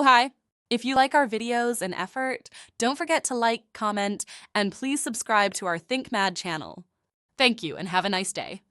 Oh, hi. If you like our videos and effort, don't forget to like, comment, and please subscribe to our ThinkMad channel. Thank you and have a nice day.